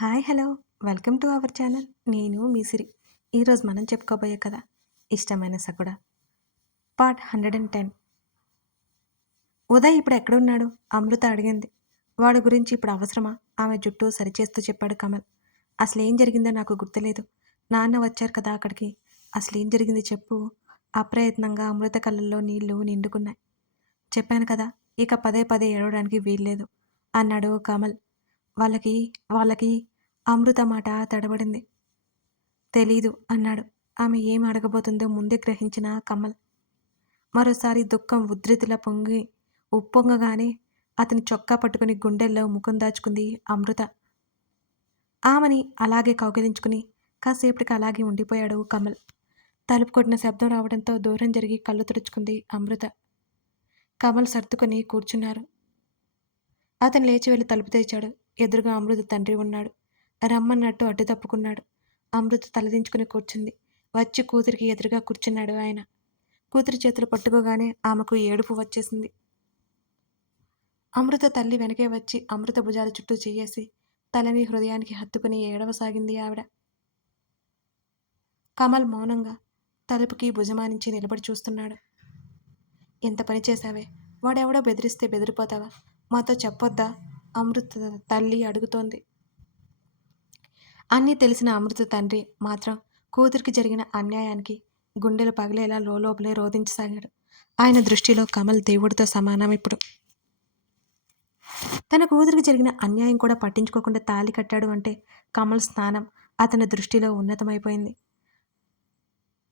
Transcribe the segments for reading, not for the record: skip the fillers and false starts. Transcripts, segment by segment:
Hi hello welcome to our channel. నేను మీ సిరి. ఈరోజు మనం చెప్పుకోబోయే కథ ఇష్టమైన సకుడ పార్ట్ 110. ఉదయ్ ఇప్పుడు ఎక్కడున్నాడు? అమృత అడిగింది. వాడి గురించి ఇప్పుడు అవసరమా? ఆమె జుట్టు సరిచేస్తూ చెప్పాడు కమల్. అసలేం జరిగిందో నాకు గుర్తులేదు. నాన్న వచ్చారు కదా అక్కడికి. అసలేం జరిగింది చెప్పు. అప్రయత్నంగా అమృత కళ్ళల్లో నీళ్లు నిండుకున్నాయి. చెప్పాను కదా, ఇక పదే పదే ఏడవడానికి వీల్లేదు అన్నాడు కమల్. వాళ్ళకి వాళ్ళకి అమృత మాట తడబడింది. తెలీదు అన్నాడు. ఆమె ఏం అడగబోతుందో ముందే గ్రహించిన కమల్ మరోసారి దుఃఖం ఉద్ధృతిలా ఉప్పొంగగానే అతని చొక్కా పట్టుకుని గుండెల్లో ముఖం దాచుకుంది అమృత. ఆమెని అలాగే కౌగిలించుకుని కాసేపటికి అలాగే ఉండిపోయాడు కమల్. తలుపు కొట్టిన శబ్దం రావడంతో దూరం జరిగి కళ్ళు తుడుచుకుంది అమృత. కమల్ సర్దుకొని కూర్చున్నారు. అతను లేచి వెళ్ళి తలుపు తెరిచాడు. ఎదురుగా అమృత తండ్రి ఉన్నాడు. రమ్మన్నట్టు అడ్డు తప్పుకున్నాడు. అమృత తలదించుకుని కూర్చుంది. వచ్చి కూతురికి ఎదురుగా కూర్చున్నాడు ఆయన. కూతురి చేతులు పట్టుకోగానే ఆమెకు ఏడుపు వచ్చేసింది. అమృత తల్లి వెనకే వచ్చి అమృత భుజాల చుట్టూ చెయ్యేసి తలని హృదయానికి హత్తుకుని ఏడవసాగింది ఆవిడ. కమల్ మౌనంగా తలుపుకి భుజమానించి నిలబడి చూస్తున్నాడు. ఎంత పని చేశావే? వాడెవడో బెదిరిస్తే బెదిరిపోతావా? మాతో చెప్పొద్దా? అమృత తల్లి అడుగుతోంది. అన్నీ తెలిసిన అమృత తండ్రి మాత్రం కూతురికి జరిగిన అన్యాయానికి గుండెలు పగిలేలా లోపలే రోధించసాగాడు. ఆయన దృష్టిలో కమల్ దేవుడితో సమానం ఇప్పుడు. తన కూతురికి జరిగిన అన్యాయం కూడా పట్టించుకోకుండా తాళి కట్టాడు అంటే కమల్ స్నానం అతని దృష్టిలో ఉన్నతమైపోయింది.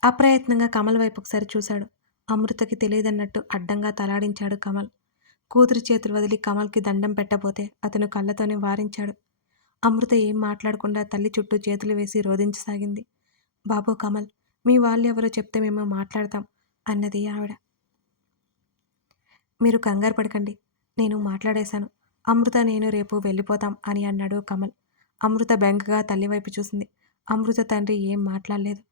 అప్రయత్నంగా కమల్ వైపు ఒకసారి చూశాడు. అమృతకి తెలియదన్నట్టు అడ్డంగా తలాడించాడు కమల్. కూతురి చేతులు వదిలి కమల్కి దండం పెట్టబోతే అతను కళ్ళతోనే వారించాడు. అమృత ఏం మాట్లాడకుండా తల్లి చుట్టూ చేతులు వేసి రోధించసాగింది. బాబు కమల్, మీ వాళ్ళెవరో చెప్తే మేము మాట్లాడతాం అన్నది ఆవిడ. మీరు కంగారు పడకండి, నేను మాట్లాడేశాను. అమృత నేను రేపు వెళ్ళిపోతాం అని అన్నాడు కమల్. అమృత బెంగగా తల్లివైపు చూసింది. అమృత తండ్రి ఏం మాట్లాడలేదు.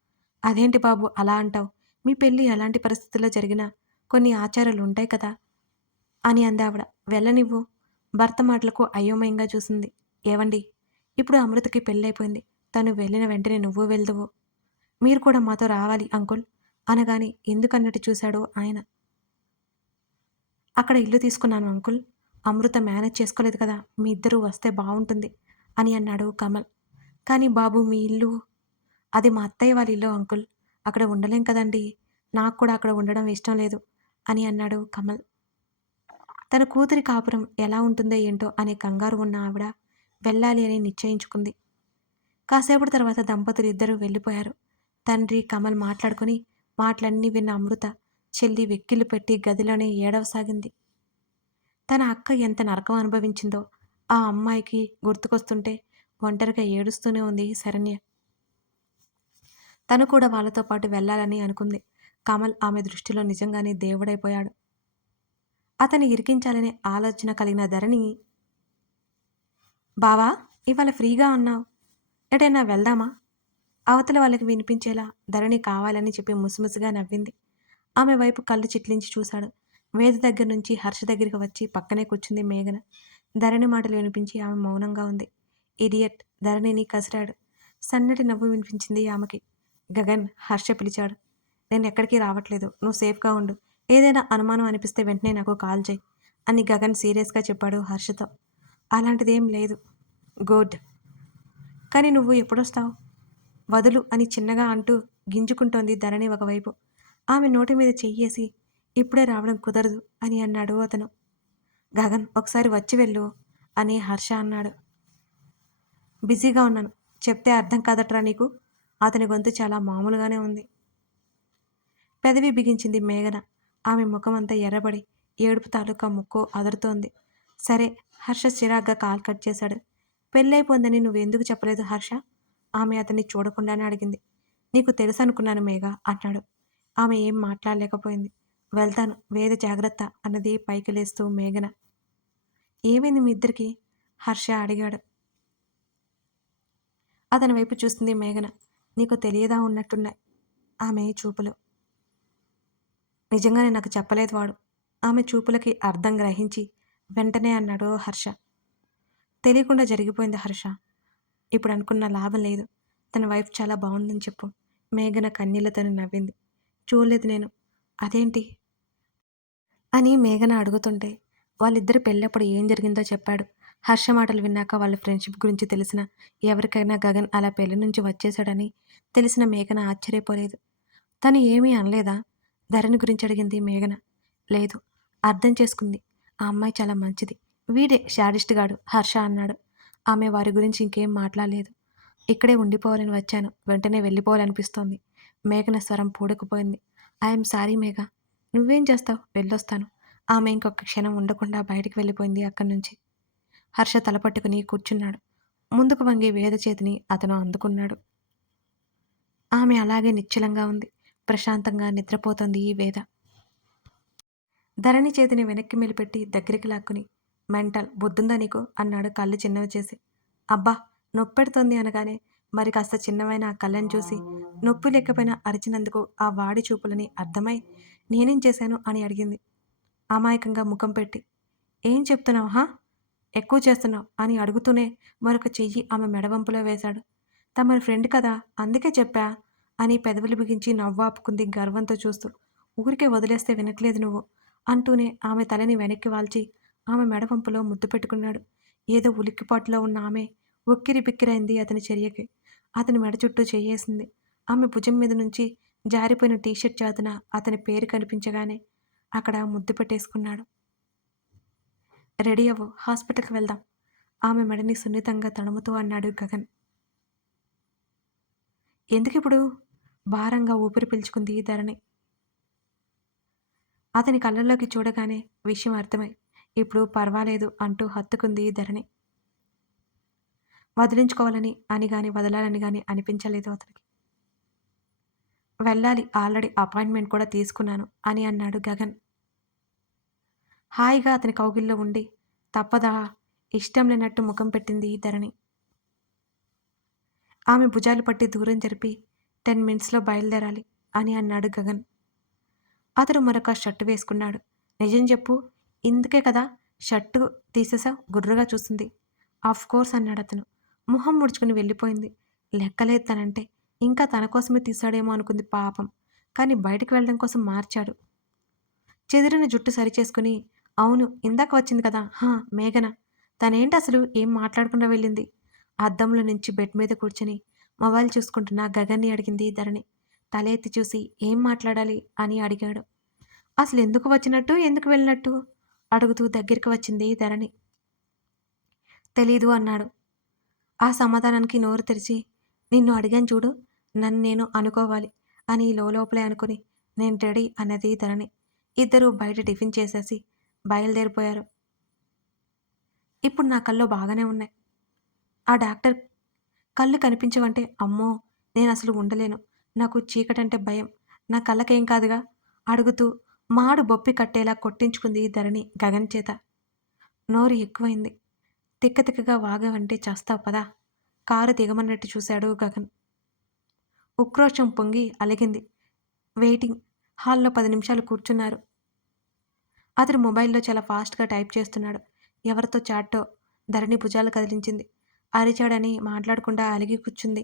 అదేంటి బాబు అలా అంటావు? మీ పెళ్ళి ఎలాంటి పరిస్థితుల్లో జరిగినా కొన్ని ఆచారాలు ఉంటాయి కదా అని అందావిడ. వెళ్ళనివ్వు. భర్త మాటలకు అయోమయంగా చూసింది. ఏవండి, ఇప్పుడు అమృతకి పెళ్ళైపోయింది. తను వెళ్ళిన వెంటనే నువ్వు వెళ్దువు. మీరు కూడా మాతో రావాలి అంకుల్ అనగానే ఎందుకన్నట్టు చూశాడు ఆయన. అక్కడ ఇల్లు తీసుకున్నాను అంకుల్. అమృత మేనేజ్ చేసుకోలేదు కదా, మీ ఇద్దరూ వస్తే బాగుంటుంది అని అన్నాడు కమల్. కానీ బాబు మీ ఇల్లు, అది మా అత్తయ్య వాళ్ళ ఇల్లు అంకుల్. అక్కడ ఉండలేం కదండి. నాకు కూడా అక్కడ ఉండడం ఇష్టం లేదు అని అన్నాడు కమల్. తన కూతురి కాపురం ఎలా ఉంటుందో ఏంటో అనే కంగారు ఉన్న ఆవిడ వెళ్ళాలి అని నిశ్చయించుకుంది. కాసేపటి తర్వాత దంపతులు ఇద్దరూ వెళ్ళిపోయారు. తండ్రి కమల్ మాట్లాడుకుని మాటలన్నీ విన్న అమృత చెల్లి వెక్కిళ్ళు పెట్టి గదిలోనే ఏడవసాగింది. తన అక్క ఎంత నరకం అనుభవించిందో ఆ అమ్మాయికి గుర్తుకొస్తుంటే ఒంటరిగా ఏడుస్తూనే ఉంది శరణ్య. తను కూడా వాళ్ళతో పాటు వెళ్ళాలని అనుకుంది. కమల్ ఆమె దృష్టిలో నిజంగానే దేవుడైపోయాడు. అతన్ని ఇరికించాలనే ఆలోచన కలిగిన ధరణి, బావా ఇవాళ ఫ్రీగా ఉన్నావు, ఎటైనా వెళ్దామా? అవతల వాళ్ళకి వినిపించేలా ధరణి కావాలని చెప్పి ముసిముసిగా నవ్వింది. ఆమె వైపు కళ్ళు చిట్లించి చూశాడు. వేద దగ్గర నుంచి హర్ష దగ్గరికి వచ్చి పక్కనే కూర్చుంది మేఘన. ధరణి మాటలు వినిపించి ఆమె మౌనంగా ఉంది. ఇడియట్ ధరణిని కసిరాడు. సన్నటి నవ్వు వినిపించింది ఆమెకి. గగన్, హర్ష పిలిచాడు. నేను ఎక్కడికి రావట్లేదు, నువ్వు సేఫ్గా ఉండు. ఏదైనా అనుమానం అనిపిస్తే వెంటనే నాకు కాల్ చేయి అని గగన్ సీరియస్గా చెప్పాడు హర్షతో. అలాంటిదేం లేదు. గుడ్. కానీ నువ్వు ఎప్పుడొస్తావు? వదులు అని చిన్నగా అంటూ గింజుకుంటోంది ధరణి ఒకవైపు. ఆమె నోటి మీద చెయ్యేసి ఇప్పుడే రావడం కుదరదు అని అన్నాడు అతను. గగన్ ఒకసారి వచ్చి వెళ్ళు అని హర్ష అన్నాడు. బిజీగా ఉన్నాను, చెప్తే అర్థం కాదట్రా నీకు? అతని గొంతు చాలా మామూలుగానే ఉంది. పెదవి బిగించింది మేఘన. ఆమె ముఖమంతా ఎర్రబడి ఏడుపు తాలూకా ముక్కు అదురుతోంది. సరే, హర్ష చిరాగ్గా కాల్ కట్ చేశాడు. పెళ్ళైపోందని నువ్వెందుకు చెప్పలేదు హర్ష? ఆమె అతన్ని చూడకుండానే అడిగింది. నీకు తెలుసు అనుకున్నాను మేఘ అన్నాడు. ఆమె ఏం మాట్లాడలేకపోయింది. వెళ్తాను, వేద జాగ్రత్త అన్నది పైకి లేస్తూ మేఘన. ఏమైంది మీ ఇద్దరికి? హర్ష అడిగాడు. అతని వైపు చూస్తుంది మేఘన. నీకు తెలియదా ఉన్నట్టున్నాయి ఆమె చూపులు. నిజంగానే నాకు చెప్పలేదు వాడు. ఆమె చూపులకి అర్థం గ్రహించి వెంటనే అన్నాడు హర్ష. తెలియకుండా జరిగిపోయింది హర్ష. ఇప్పుడు అనుకున్న లాభం లేదు. తన వైఫ్ చాలా బావుందని చెప్పు. మేఘన కన్నీళ్లతోని నవ్వింది. చూడలేదు నేను. అదేంటి? అని మేఘన అడుగుతుంటే, వాళ్ళిద్దరి పెళ్ళప్పుడు ఏం జరిగిందో చెప్పాడు. హర్ష మాటలు విన్నాక వాళ్ళ ఫ్రెండ్‌షిప్ గురించి తెలిసిన ఎవరికైనా గగన్ అలా పెళ్లి నుంచి వచ్చేసాడని తెలిసిన మేఘన ఆశ్చర్యపోలేదు. తను ఏమీ అనలేదా? ధరణి గురించి అడిగింది మేఘన. లేదు. అర్థం చేసుకుంది. ఆ అమ్మాయి చాలా మంచిది. వీడే శాడిస్ట్ గాడు హర్ష అన్నాడు. ఆమె వారి గురించి ఇంకేం మాట్లాడలేదు. ఇక్కడే ఉండిపోవాలని వచ్చాను. వెంటనే వెళ్ళిపోవాలనిపిస్తోంది. మేఘన స్వరం పూడుకుపోయింది. ఐయామ్ సారీ మేఘ. నువ్వేం చేస్తావు? వెళ్ళొస్తాను. ఆమె ఇంకొక క్షణం ఉండకుండా బయటికి వెళ్ళిపోయింది అక్కడి నుంచి. హర్ష తలపట్టుకుని కూర్చున్నాడు. ముందుకు వంగి వేద చేతిని అతను అందుకున్నాడు. ఆమె అలాగే నిశ్చలంగా ఉంది. ప్రశాంతంగా నిద్రపోతోంది ఈ వేద. ధరణి చేతిని వెనక్కి మెలిపెట్టి దగ్గరికి లాక్కుని మెంటల్ బుద్ధుందా నీకు అన్నాడు కళ్ళు చిన్నవి చేసి. అబ్బా నొప్పెడుతోంది అనగానే మరి కాస్త చిన్నవైన ఆ కళ్ళని చూసి నొప్పి లేకపోయినా అరిచినందుకు ఆ వాడి చూపులని అర్థమై నేనేం చేశాను అని అడిగింది అమాయకంగా ముఖం పెట్టి. ఏం చెప్తున్నావు హా? ఎక్కువ చేస్తున్నావు అని అడుగుతూనే మరొక చెయ్యి ఆమె మెడవంపులో వేశాడు. తమరి ఫ్రెండ్ కదా అందుకే చెప్పా అని పెదవులు బిగించి నవ్వాపుకుంది గర్వంతో చూస్తూ. ఊరికే వదిలేస్తే వినట్లేదు నువ్వు అంటూనే ఆమె తలని వెనక్కి వాల్చి ఆమె మెడవంపులో ముద్దు పెట్టుకున్నాడు. ఏదో ఉలిక్కిపాటులో ఉన్న ఆమె ఉక్కిరి బిక్కిరైంది అతని చర్యకి. అతని మెడ చుట్టూ చెయ్యేసింది. ఆమె భుజం మీద నుంచి జారిపోయిన టీషర్ట్ చాతున అతని పేరు కనిపించగానే అక్కడ ముద్దు పెట్టేసుకున్నాడు. రెడీ అవ్వు హాస్పిటల్కి వెళ్దాం ఆమె మెడని సున్నితంగా తడుముతూ అన్నాడు గగన్. ఎందుకిప్పుడు? భారంగా ఊపిరి పీల్చుకుంది ధరణి. అతని కళ్ళల్లోకి చూడగానే విషయం అర్థమై ఇప్పుడు పర్వాలేదు అంటూ హత్తుకుంది ధరణి. వదిలించుకోవాలని అని గాని వదలాలని గాని అనిపించలేదు అతనికి. వెళ్ళాలి ఆల్రెడీ అపాయింట్మెంట్ కూడా తీసుకున్నాను అని అన్నాడు గగన్. హాయిగా అతని కౌగిల్లో ఉండి తప్పదా ఇష్టం లేనట్టు ముఖం పెట్టింది ధరణి. ఆమె భుజాలు పట్టి దూరం జరిపి 10 మినిట్స్‌లో బయలుదేరాలి అని అన్నాడు గగన్. అతడు మరొక షర్టు వేసుకున్నాడు. నిజం చెప్పు ఇందుకే కదా షర్టు తీసేసావు గుర్రుగా చూస్తుంది. ఆఫ్‌కోర్స్ అన్నాడతను. మొహం ముడుచుకుని వెళ్ళిపోయింది. లెక్కలేదు తనంటే. ఇంకా తన కోసమే తీశాడేమో అనుకుంది పాపం. కానీ బయటికి వెళ్ళడం కోసం మార్చాడు. చెదిరిన జుట్టు సరిచేసుకుని అవును ఇందాక వచ్చింది కదా హా మేఘన. తనేంటసలు ఏం మాట్లాడకుండా వెళ్ళింది. అద్దంలో నుంచి బెడ్ మీద కూర్చొని మొబైల్ చూసుకుంటున్న గగన్ని అడిగింది ధరణి. తల ఎత్తి చూసి ఏం మాట్లాడాలి అని అడిగాడు. అసలెందుకు వచ్చినట్టు, ఎందుకు వెళ్ళినట్టు? అడుగుతూ దగ్గరికి వచ్చింది ధరణి. తెలీదు అన్నాడు. ఆ సమాధానానికి నోరు తెరిచి, నిన్ను అడిగాను చూడు, నన్ను నేను అనుకోవాలి అని లోలోపలే అనుకుని, నేను రెడీ అన్నది ధరణి. ఇద్దరూ బయట టిఫిన్ చేసేసి బయలుదేరిపోయారు. ఇప్పుడు నా కళ్ళు బాగానే ఉన్నాయి. ఆ డాక్టర్ కళ్ళు కనిపించవంటే అమ్మో! నేనసలు ఉండలేను. నాకు చీకటంటే భయం. నా కళ్ళకేం కాదుగా? అడుగుతూ మాడు బొప్పి కట్టేలా కొట్టించుకుంది ధరణి గగన్ చేత. నోరు ఎక్కువైంది. తిక్క తిక్కగా వాగావంటే చస్తావు పదా! కారు దిగమన్నట్టు చూశాడు గగన్. ఉక్రోషం పొంగి అలిగింది. వెయిటింగ్. హాల్‌లో 10 నిమిషాలు కూర్చున్నారు. అతడు మొబైల్‌లో చాలా ఫాస్ట్‌గా టైప్ చేస్తున్నాడు. ఎవరితో చాట్టో ధరణి భుజాలు కదిలించింది. అరిచాడని మాట్లాడకుండా అలిగి కూర్చుంది.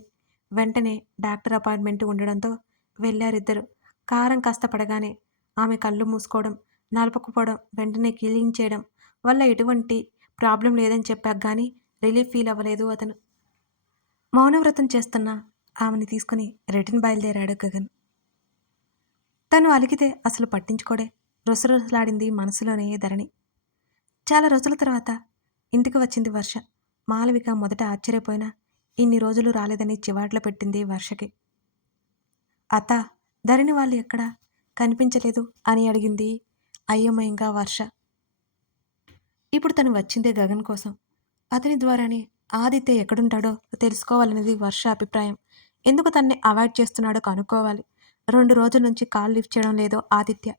వెంటనే డాక్టర్ అపాయింట్మెంట్ ఉండడంతో వెళ్లారిద్దరూ. కారం కాస్త పడగానే ఆమె కళ్ళు మూసుకోవడం, నలపకపోవడం, వెంటనే క్లీన్ చేయడం వల్ల ఎటువంటి ప్రాబ్లం లేదని చెప్పాక గానీ రిలీఫ్ ఫీల్ అవ్వలేదు అతను. మౌనవ్రతం చేస్తున్న ఆమెని తీసుకుని రిటర్న్ బయలుదేరాడు గగన్. తను అలిగితే అసలు పట్టించుకోడే. రుసరుసలాడింది మనసులోనే ధరణి. చాలా రోజుల తర్వాత ఇంటికి వచ్చింది వర్ష. మాలవిక మొదట ఆశ్చర్యపోయినా ఇన్ని రోజులు రాలేదని చివాట్లు పెట్టింది వర్షకి. అత్తా ధరణి వాళ్ళు ఎక్కడా కనిపించలేదు అని అడిగింది అయోమయంగా వర్ష. ఇప్పుడు తను వచ్చిందే గగన్ కోసం. అతని ద్వారానే ఆదిత్య ఎక్కడుంటాడో తెలుసుకోవాలనేది వర్ష అభిప్రాయం. ఎందుకు తన్ని అవాయిడ్ చేస్తున్నాడో కనుక్కోవాలి. 2 రోజుల నుంచి కాల్ లిఫ్ట్ చేయడం లేదో ఆదిత్య.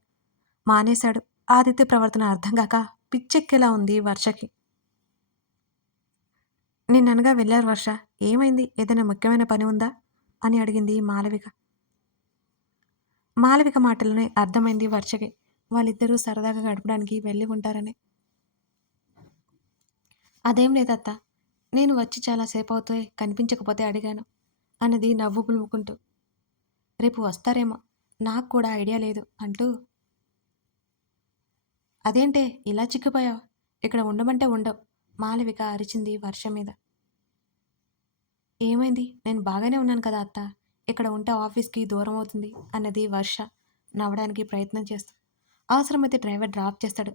మానేశాడు. ఆదిత్య ప్రవర్తన అర్థం కాక పిచ్చెక్కేలా ఉంది వర్షకి. నిన్ననగా వెళ్ళారు వర్ష. ఏమైంది? ఏదైనా ముఖ్యమైన పని ఉందా? అని అడిగింది మాలవిక. మాలవిక మాటలోనే అర్థమైంది వర్షకి. వాళ్ళిద్దరూ సరదాగా గడపడానికి వెళ్ళి ఉంటారని. అదేం లేదత్తా. నేను వచ్చి చాలా సేపవుతాయి కనిపించకపోతే అడిగాను అన్నది నవ్వు పులుముకుంటూ. రేపు వస్తారేమో, నాకు కూడా ఐడియా లేదు అంటూ. అదేంటే ఇలా చిక్కిపోయావు? ఇక్కడ ఉండమంటే ఉండవు మాలవిక అరిచింది వర్ష మీద. ఏమైంది? నేను బాగానే ఉన్నాను కదా అత్త. ఇక్కడ ఉంటే ఆఫీస్‌కి దూరం అవుతుంది అన్నది వర్ష నవ్వడానికి ప్రయత్నం చేస్తూ. అవసరమైతే డ్రైవర్ డ్రాప్ చేస్తాడు.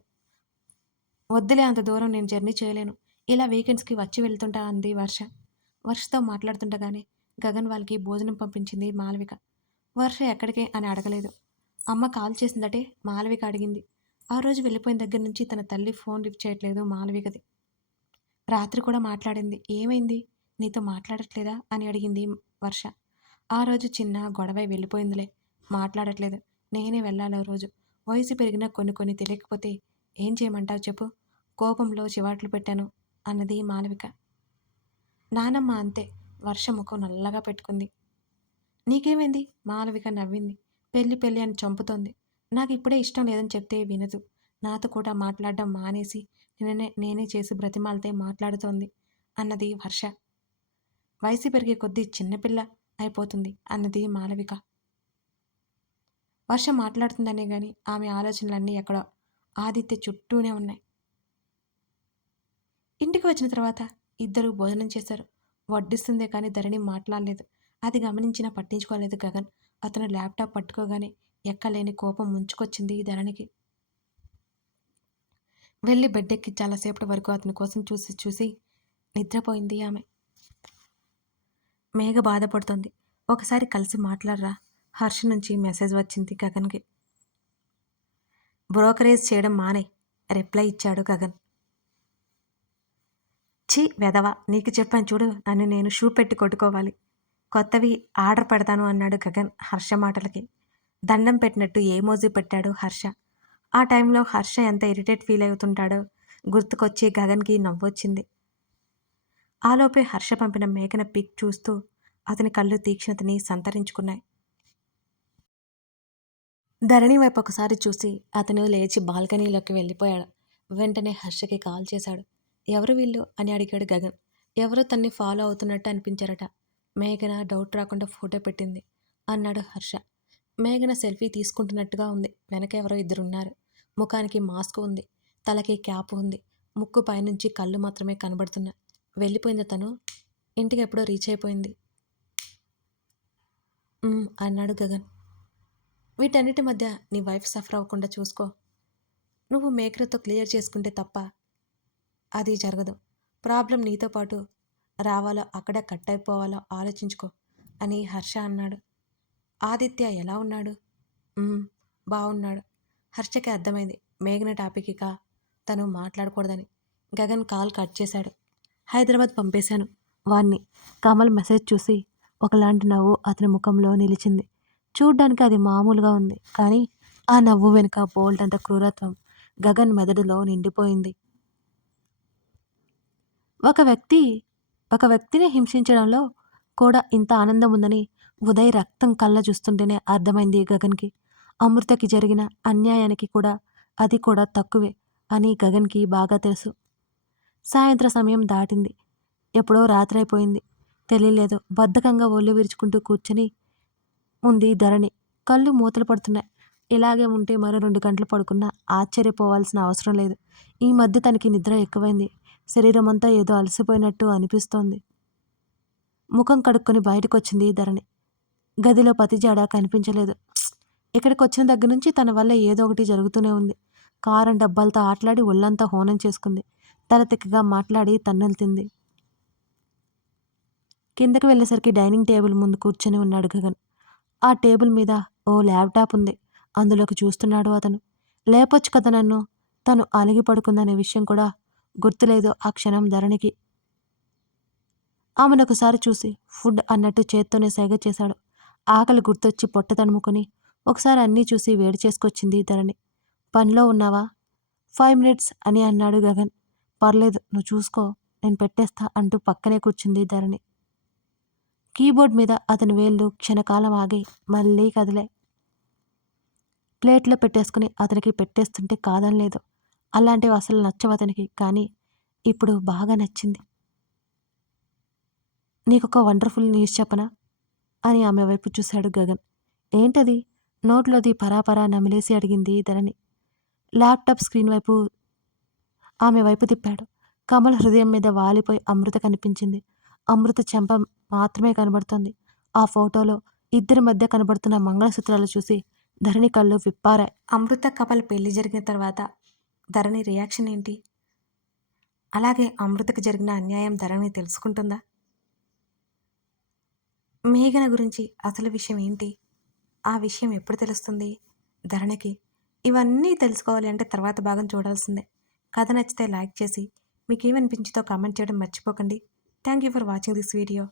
వద్దులే అంత దూరం నేను జర్నీ చేయలేను. ఇలా వీకెండ్స్‌కి వచ్చి వెళ్తుంటా అంది వర్ష. వర్షతో మాట్లాడుతుండగానే గగన్ వాళ్ళకి భోజనం పంపించింది మాలవిక. వర్ష ఎక్కడికి అని అడగలేదు. అమ్మ కాల్ చేసిందటే మాలవిక అడిగింది. ఆ రోజు వెళ్ళిపోయిన దగ్గర నుంచి తన తల్లి ఫోన్ లిఫ్ట్ చేయట్లేదు మాలవికది. రాత్రి కూడా మాట్లాడింది. ఏమైంది? నీతో మాట్లాడట్లేదా అని అడిగింది వర్ష. ఆ రోజు చిన్న గొడవై వెళ్ళిపోయిందిలే. మాట్లాడట్లేదు. నేనే వెళ్ళాలి ఆ రోజు. వయసు పెరిగినా కొన్ని కొన్ని తెలియకపోతే ఏం చేయమంటావు చెప్పు? కోపంలో చివాట్లు పెట్టాను అన్నది మాలవిక. నానమ్మ అంతే. వర్ష ముఖం నల్లగా పెట్టుకుంది. నీకేమైంది? మాలవిక నవ్వింది. పెళ్లి పెళ్లి అని చంపుతోంది. నాకిప్పుడే ఇష్టం లేదని చెప్తే వినదు. నాతో కూడా మాట్లాడడం మానేసి నేనే చేసి బ్రతిమాలితే మాట్లాడుతోంది అన్నది వర్ష. వయసు పెరిగే కొద్దీ చిన్నపిల్ల అయిపోతుంది అన్నది మాలవిక. వర్ష మాట్లాడుతుందనే గాని ఆమె ఆలోచనలన్నీ ఎక్కడో ఆదిత్య చుట్టూనే ఉన్నాయి. ఇంటికి వచ్చిన తర్వాత ఇద్దరూ భోజనం చేశారు. వడ్డిస్తుందే కానీ ధరణి మాట్లాడలేదు. అది గమనించినా పట్టించుకోలేదు గగన్. అతను ల్యాప్టాప్ పట్టుకోగానే ఎక్కలేని కోపం ముంచుకొచ్చింది ధరణికి. వెళ్ళి బెడ్డెక్కి చాలాసేపటి వరకు అతని కోసం చూసి చూసి నిద్రపోయింది ఆమె. మేఘ బాధపడుతోంది. ఒకసారి కలిసి మాట్లాడరా? హర్ష నుంచి మెసేజ్ వచ్చింది గగన్కి. బ్రోకరేజ్ చేయడం మానే రిప్లై ఇచ్చాడు గగన్. ఛీ వెధవ, నీకు చెప్పాను చూడు, నన్ను నేను షూ పెట్టి కొట్టుకోవాలి. కొత్తవి ఆర్డర్ పెడతాను అన్నాడు గగన్ హర్ష మాటలకి. దండం పెట్టినట్టు ఏమోజీ పెట్టాడు హర్ష. ఆ టైంలో హర్ష ఎంత ఇరిటేట్ ఫీల్ అవుతుంటాడో గుర్తుకొచ్చి గగన్కి నవ్వొచ్చింది. ఆలోపే హర్ష పంపిన మేఘన పిక్ చూస్తూ అతని కళ్ళు తీక్షణతని సంతరించుకున్నాయి. ధరణి వైపు ఒకసారి చూసి అతను లేచి బాల్కనీలోకి వెళ్ళిపోయాడు. వెంటనే హర్షకి కాల్ చేశాడు. ఎవరు వీళ్ళు అని అడిగాడు గగన్. ఎవరో తన్ని ఫాలో అవుతున్నట్టు అనిపించారట. మేఘన డౌట్ రాకుండా ఫోటో పెట్టింది అన్నాడు హర్ష. మేఘన సెల్ఫీ తీసుకుంటున్నట్టుగా ఉంది. వెనక ఎవరో ఇద్దరున్నారు. ముఖానికి మాస్క్ ఉంది. తలకి క్యాప్ ఉంది. ముక్కు పైనుంచి కళ్ళు మాత్రమే కనబడుతున్నాయి. వెళ్ళిపోయింది తను. ఇంటికి ఎప్పుడో రీచ్ అయిపోయింది అన్నాడు గగన్. వీటన్నిటి మధ్య నీ వైఫ్ సఫర్ అవ్వకుండా చూసుకో. నువ్వు మేకర్తో క్లియర్ చేసుకుంటే తప్ప అది జరగదు. ప్రాబ్లం నీతో పాటు రావాలో అక్కడ కట్ అయిపోవాలో ఆలోచించుకో అని హర్ష అన్నాడు. ఆదిత్య ఎలా ఉన్నాడు? బాగున్నాడు. హర్షకి అర్థమైంది మేఘన టాపిక్ ఇక తను మాట్లాడకూడదని. గగన్ కాల్ కట్ చేశాడు. హైదరాబాద్ పంపేశాను వాణ్ణి. కమల్ మెసేజ్ చూసి ఒకలాంటి నవ్వు అతని ముఖంలో నిలిచింది. చూడ్డానికి అది మామూలుగా ఉంది, కానీ ఆ నవ్వు వెనుక బోల్డ్ అంత క్రూరత్వం గగన్ మెదడులో నిండిపోయింది. ఒక వ్యక్తిని హింసించడంలో కూడా ఇంత ఆనందం ఉందని ఉదయ్ రక్తం కళ్ళ చూస్తుంటేనే అర్థమైంది గగన్కి. అమృతకి జరిగిన అన్యాయానికి కూడా అది కూడా తక్కువే అని గగన్కి బాగా తెలుసు. సాయంత్ర సమయం దాటింది. ఎప్పుడో రాత్రైపోయింది. తెలియలేదు. బద్ధకంగా ఒళ్ళు విరుచుకుంటూ కూర్చొని ఉంది ధరణి. కళ్ళు మూతలు పడుతున్నాయి. ఇలాగే ఉంటే మరో 2 గంటలు పడుకున్నా ఆశ్చర్యపోవాల్సిన అవసరం లేదు. ఈ మధ్య తనకి నిద్ర ఎక్కువైంది. శరీరమంతా ఏదో అలసిపోయినట్టు అనిపిస్తోంది. ముఖం కడుక్కొని బయటకొచ్చింది ధరణి. గదిలో పతిజాడ కనిపించలేదు. ఇక్కడికి వచ్చిన దగ్గర నుంచి తన వల్ల ఏదో ఒకటి జరుగుతూనే ఉంది. కారం డబ్బాలతో ఆటలాడి ఒళ్ళంతా హోనం చేసుకుంది. తల తిక్కగా మాట్లాడి తన్నులు తింది. కిందకి వెళ్ళేసరికి డైనింగ్ టేబుల్ ముందు కూర్చొని ఉన్నాడు గగన్. ఆ టేబుల్ మీద ఓ ల్యాప్టాప్ ఉంది. అందులోకి చూస్తున్నాడు అతను. లేపొచ్చు కదా నన్ను. తను అలిగి పడుకుందనే విషయం కూడా గుర్తులేదు ఆ క్షణం ధరణికి. ఆమెనొకసారి చూసి ఫుడ్ అన్నట్టు చేత్తోనే సైగ చేశాడు. ఆకలి గుర్తొచ్చి పొట్ట తడుముకొని ఒకసారి అన్నీ చూసి వేడి చేసుకొచ్చింది ధరణి. పనిలో ఉన్నావా? 5 మినిట్స్ అని అన్నాడు గగన్. పర్లేదు, నువ్వు చూసుకో, నేను పెట్టేస్తా అంటూ పక్కనే కూర్చుంది ధరణి. కీబోర్డ్ మీద అతని వేళ్ళు క్షణకాలం ఆగి మళ్ళీ కదిలే. ప్లేట్లో పెట్టేసుకుని అతనికి పెట్టేస్తుంటే కాదనలేదు. అలాంటివి అసలు నచ్చవు అతనికి. కానీ ఇప్పుడు బాగా నచ్చింది. నీకొక వండర్ఫుల్ న్యూస్ చెప్పనా అని ఆమె వైపు చూశాడు గగన్. ఏంటది? నోట్లోది పరాపరా నమిలేసి అడిగింది ధరణి. ల్యాప్టాప్ స్క్రీన్ వైపు ఆమె వైపు తిప్పాడు. కమల్ హృదయం మీద వాలిపోయి అమృత కనిపించింది. అమృత చెంప మాత్రమే కనబడుతోంది. ఆ ఫోటోలో ఇద్దరి మధ్య కనబడుతున్న మంగళసూత్రాలు చూసి ధరణి కళ్ళు విప్పారాయి. అమృత కమల్ పెళ్లి జరిగిన తర్వాత ధరణి రియాక్షన్ ఏంటి? అలాగే అమృతకి జరిగిన అన్యాయం ధరణి తెలుసుకుంటుందా? మేఘన గురించి అసలు విషయం ఏంటి? ఆ విషయం ఎప్పుడు తెలుస్తుంది ధరణికి? ఇవన్నీ తెలుసుకోవాలి అంటే తర్వాత భాగం చూడాల్సిందే. కథ నచ్చితే లైక్ చేసి మీకేమనిపించిందో కామెంట్ చేయడం మర్చిపోకండి. Thank you for watching this video.